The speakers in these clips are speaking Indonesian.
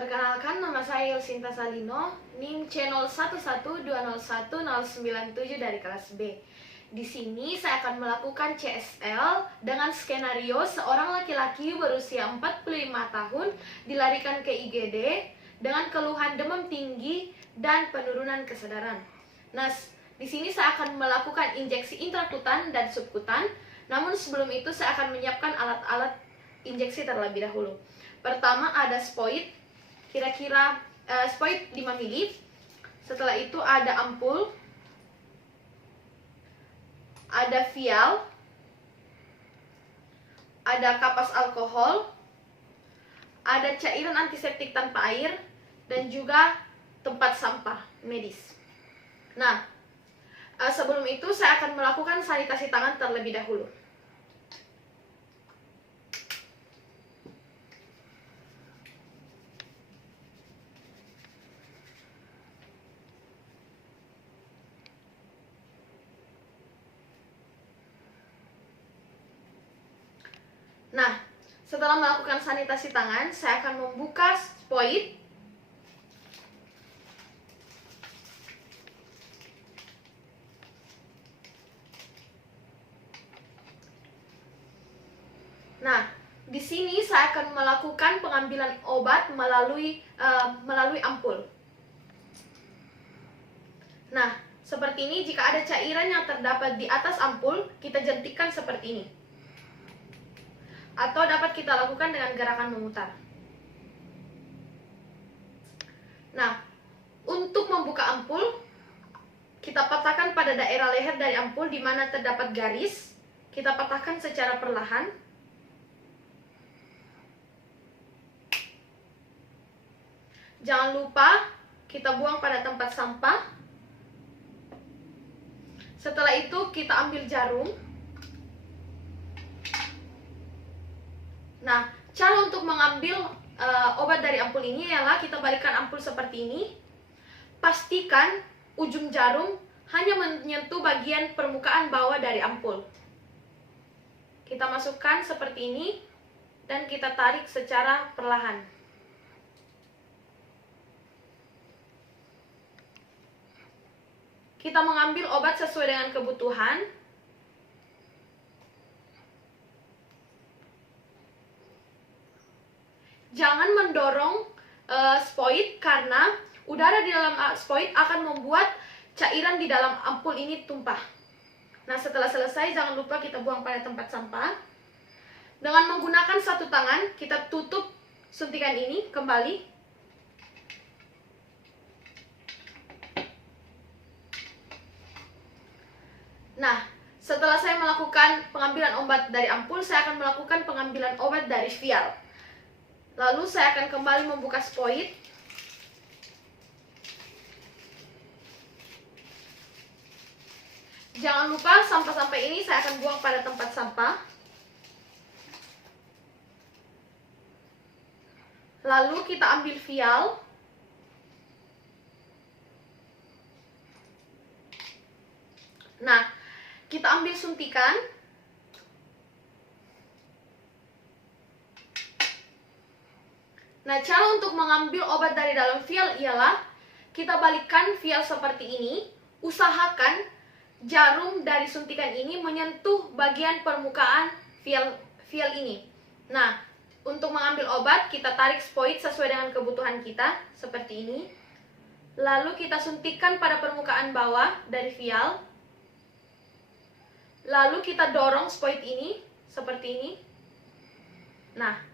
Perkenalkan, nama saya Yelsinta Salino, NIM C0112010997 dari kelas B. Di sini saya akan melakukan CSL dengan skenario seorang laki-laki berusia 45 tahun dilarikan ke IGD dengan keluhan demam tinggi dan penurunan kesadaran. Nah, di sini saya akan melakukan injeksi intrakutan dan subkutan. Namun sebelum itu saya akan menyiapkan alat-alat injeksi terlebih dahulu. Pertama ada spoid, kira-kira spoid 5 ml. Setelah itu ada ampul, ada vial, ada kapas alkohol, ada cairan antiseptik tanpa air, dan juga tempat sampah medis. Nah, sebelum itu saya akan melakukan sanitasi tangan terlebih dahulu. Nah, setelah melakukan sanitasi tangan, saya akan membuka spoid. Nah, di sini saya akan melakukan pengambilan obat melalui ampul. Nah, seperti ini. Jika ada cairan yang terdapat di atas ampul, kita jentikan seperti ini. Atau dapat kita lakukan dengan gerakan memutar. Nah, untuk membuka ampul, kita patahkan pada daerah leher dari ampul di mana terdapat garis. Kita patahkan secara perlahan. Jangan lupa kita buang pada tempat sampah. Setelah itu kita ambil jarum. Nah, cara untuk mengambil obat dari ampul ini ialah kita balikkan ampul seperti ini. Pastikan ujung jarum hanya menyentuh bagian permukaan bawah dari ampul. Kita masukkan seperti ini dan kita tarik secara perlahan. Kita mengambil obat sesuai dengan kebutuhan. Jangan mendorong spoid karena udara di dalam spoid akan membuat cairan di dalam ampul ini tumpah. Nah, setelah selesai jangan lupa kita buang pada tempat sampah. Dengan menggunakan satu tangan kita tutup suntikan ini kembali. Nah, setelah saya melakukan pengambilan obat dari ampul, saya akan melakukan pengambilan obat dari vial. Lalu saya akan kembali membuka spoid. Jangan lupa sampah-sampah ini saya akan buang pada tempat sampah. Lalu kita ambil vial. Nah, kita ambil suntikan. Nah, cara untuk mengambil obat dari dalam vial ialah kita balikkan vial seperti ini. Usahakan jarum dari suntikan ini menyentuh bagian permukaan vial ini. Nah, untuk mengambil obat kita tarik spoid sesuai dengan kebutuhan kita seperti ini. Lalu kita suntikkan pada permukaan bawah dari vial. Lalu kita dorong spoid ini seperti ini. Nah,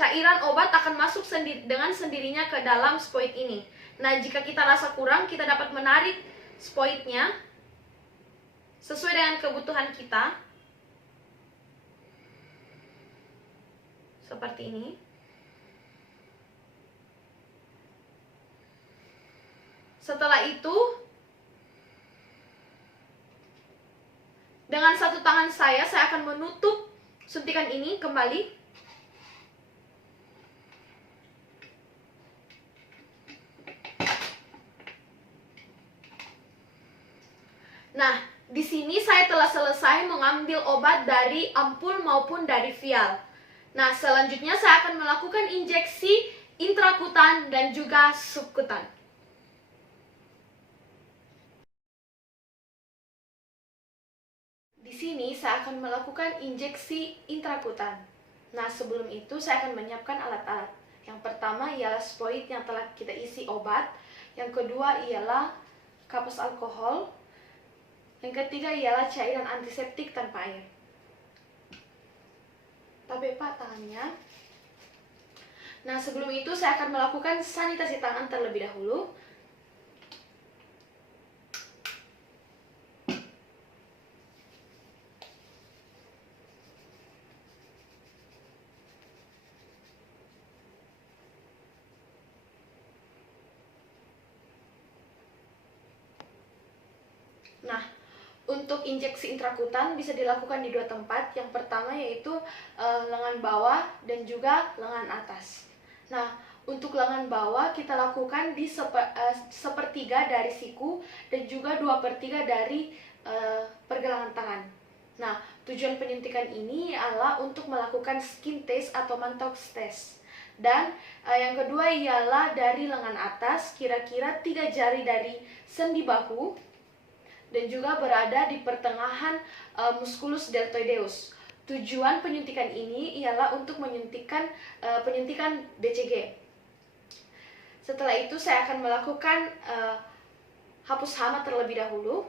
cairan obat akan masuk dengan sendirinya ke dalam spoid ini. Nah, jika kita rasa kurang, kita dapat menarik spoidnya sesuai dengan kebutuhan kita. Seperti ini. Setelah itu, dengan satu tangan saya akan menutup suntikan ini kembali. Nah, di sini saya telah selesai mengambil obat dari ampul maupun dari vial. Nah, selanjutnya saya akan melakukan injeksi intrakutan, dan juga subkutan. Di sini saya akan melakukan injeksi intrakutan. Nah, sebelum itu saya akan menyiapkan alat-alat. Yang pertama ialah spoit yang telah kita isi obat. Yang kedua ialah kapas alkohol. Yang ketiga ialah cairan antiseptik tanpa air. Tapi Pak, tangannya. Nah, sebelum itu saya akan melakukan sanitasi tangan terlebih dahulu. Nah, untuk injeksi intrakutan bisa dilakukan di dua tempat. Yang pertama yaitu lengan bawah dan juga lengan atas. Nah, untuk lengan bawah kita lakukan di sepertiga dari siku dan juga 2/3 dari pergelangan tangan. Nah, tujuan penyuntikan ini adalah untuk melakukan skin test atau mantox test. Dan yang kedua ialah dari lengan atas, kira-kira 3 jari dari sendi bahu dan juga berada di pertengahan musculus deltoideus. Tujuan penyuntikan ini ialah untuk menyuntikan penyuntikan BCG. Setelah itu saya akan melakukan hapus hama terlebih dahulu.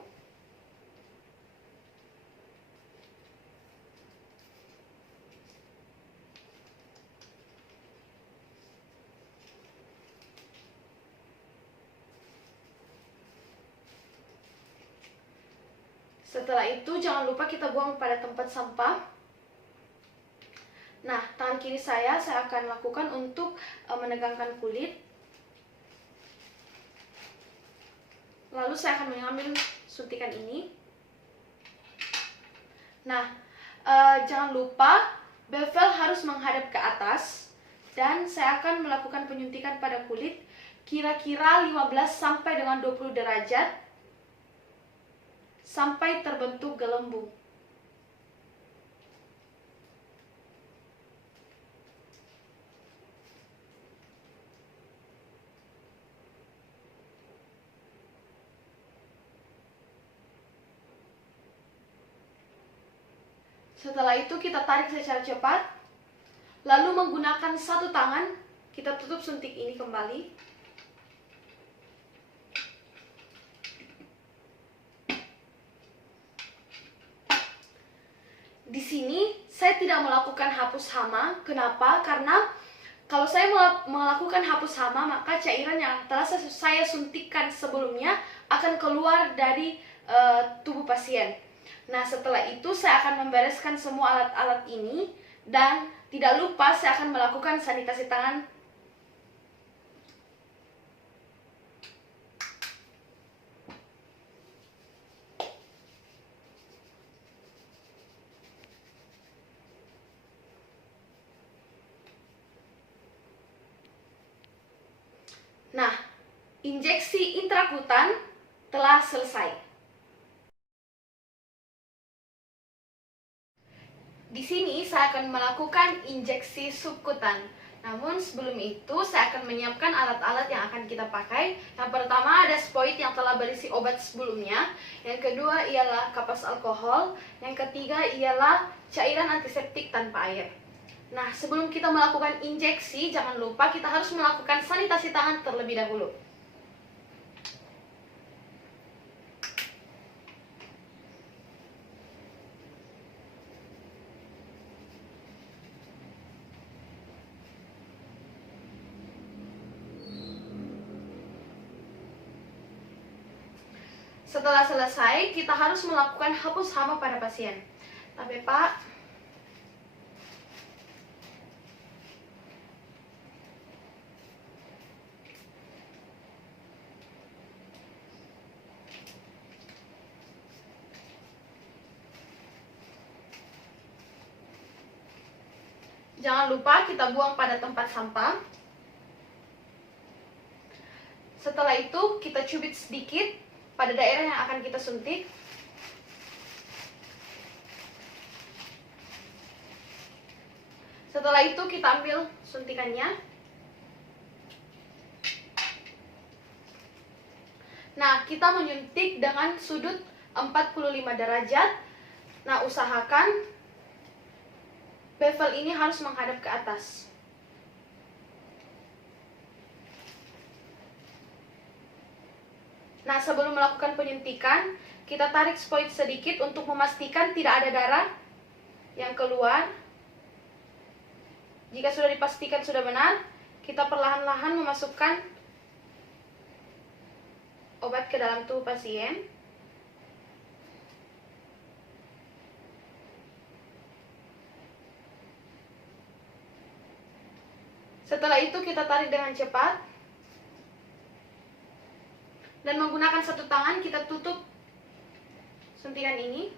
Setelah itu jangan lupa kita buang pada tempat sampah. Nah, tangan kiri saya akan lakukan untuk menegangkan kulit. Lalu saya akan mengambil suntikan ini. Nah, jangan lupa bevel harus menghadap ke atas. Dan saya akan melakukan penyuntikan pada kulit kira-kira 15 sampai dengan 20 derajat sampai terbentuk gelembung. Setelah itu kita tarik secara cepat, lalu menggunakan satu tangan kita tutup suntik ini kembali. Di sini saya tidak melakukan hapus hama. Kenapa? Karena kalau saya melakukan hapus hama, maka cairan yang telah saya suntikkan sebelumnya akan keluar dari tubuh pasien. Nah, setelah itu saya akan membereskan semua alat-alat ini dan tidak lupa saya akan melakukan sanitasi tangan. Nah, injeksi intrakutan telah selesai. Di sini saya akan melakukan injeksi subkutan. Namun sebelum itu saya akan menyiapkan alat-alat yang akan kita pakai. Yang pertama ada spoit yang telah berisi obat sebelumnya. Yang kedua ialah kapas alkohol. Yang ketiga ialah cairan antiseptik tanpa air. Nah, sebelum kita melakukan injeksi, jangan lupa kita harus melakukan sanitasi tangan terlebih dahulu. Setelah selesai, kita harus melakukan hapus hama pada pasien. Tapi Pak, jangan lupa kita buang pada tempat sampah. Setelah itu, kita cubit sedikit pada daerah yang akan kita suntik. Setelah itu kita ambil suntikannya. Nah, kita menyuntik dengan sudut 45 derajat. Nah, usahakan bevel ini harus menghadap ke atas. Nah, sebelum melakukan penyuntikan, kita tarik spoit sedikit untuk memastikan tidak ada darah yang keluar. Jika sudah dipastikan sudah benar, kita perlahan-lahan memasukkan obat ke dalam tubuh pasien. Setelah itu kita tarik dengan cepat. Dan menggunakan satu tangan kita tutup suntikan ini.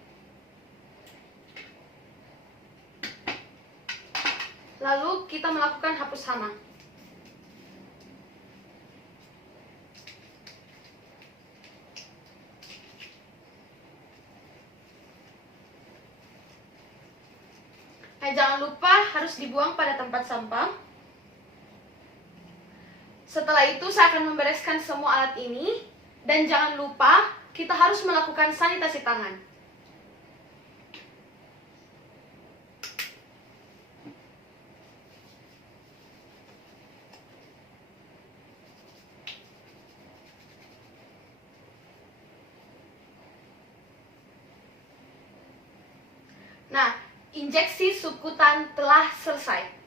Lalu kita melakukan hapus hama. Nah, jangan lupa harus dibuang pada tempat sampah. Setelah itu saya akan membereskan semua alat ini. Dan jangan lupa kita harus melakukan sanitasi tangan. Nah, injeksi subkutan telah selesai.